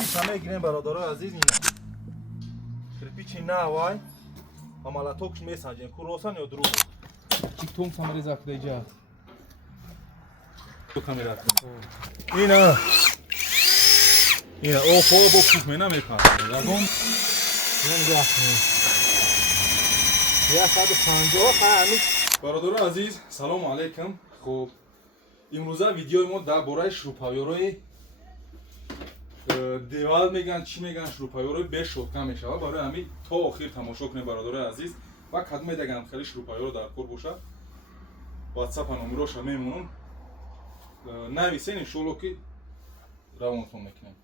کریپیچ همه گیرین برادرای عزیز اینا کریپیچ نه وای عملاتوکش میسنجین کو روشن یا دروغ چیک تون سامری زاکده جا تو کامیرا اینا او خوب و کوک مینا میکنه یکون نمیگه 150 همین برادر عزیز سلام علیکم خب امروزه ویدیوی ما در باره شروپایوروی دیوال میگن چی میگن شروپایوروی به شوکا میشه برای همین تا آخر تماشا کنید برادر عزیز و کدوم دیگه خیلی شروپایورو در کار باشه واتساپ نمبرش میمونم نویسین ان شاء الله که روانتون میکنیم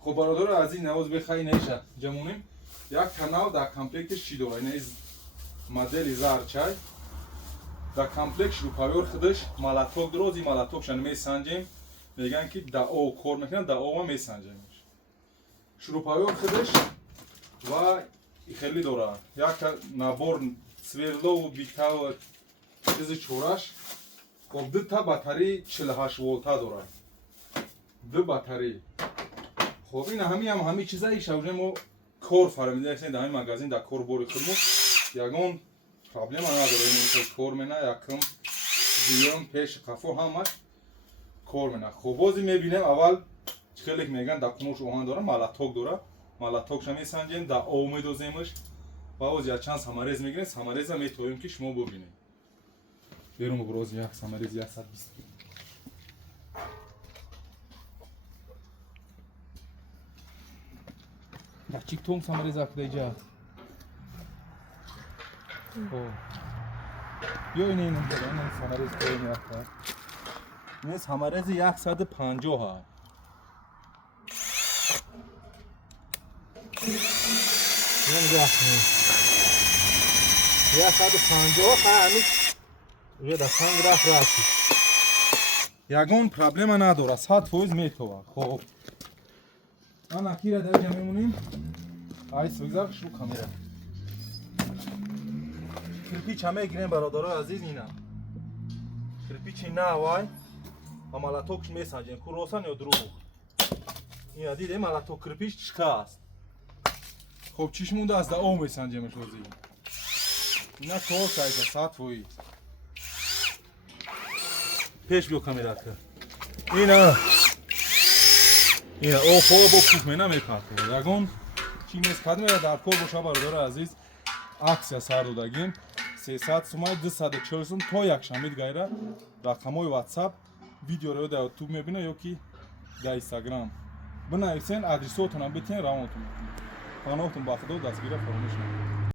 خب برادر عزیز نواز بخای نشه جمونیم یک کانال در کامپلکتش چی داره این مدل زرچای در کامپلکت شروپایور خودش مالاتوک دروزی مالاتوک شن میسنجیم میگن که در او کار میکنن در او میسنجیم شروپایور خودش و خیلی داره یک نبار سویرلو و بیتا و چیزی چورش خب دو تا باتری 48 ولتا داره دو باتری خب این همین چیزایی شوجه ما کور فهمیده هستین در همین مغازین در کور بوری خودمون یگون پرابلم نداره این کور منه یکم دیون پیش قفو همش کور منه خب بازی میبینیم اول خیلی میگن در کنوش اوهان داره مالاتوک داره مالاتوک شمی سنجیم در او میدوزیمش و باز یا چند سامریز میگیریم سامریز هم میتویم که شما ببینید بیرون بروز یک سامریز 120 چیک تون سامری زاکده جا بیا این سامریز کنیم یک تا این سامریز 150 ها نمیگه 150 همین یه در سنگ رفت رفتی یگون پرابلم نداره 100% میتوه خب من اکی را در جمع میمونیم آیس بگذار شروع کامیره کریپیچ همه گیرین برادرای عزیز اینا کریپیچ نه وای عملاتوکش میسنجین کو روشن یا دروغ این دیده عملاتوک کریپیچ شکست خب چیش مونده از در او میسنجیمش روزی اینا تو سایزه 100% پیش بیو کامیرا که اینا او خوب و کوک مینا میکنه یگون چی نیست کدوم در کور باشه برادر عزیز اکسیا سر دادگیم 300 سومای 240 سوم تا یک شامید غیره رقمای واتساپ ویدیو رو در یوتیوب میبینه یا کی در اینستاگرام بنویسین ادرساتون هم بتین روانتون میکنه خانه‌تون با خدا دستگیر فراموش نکنید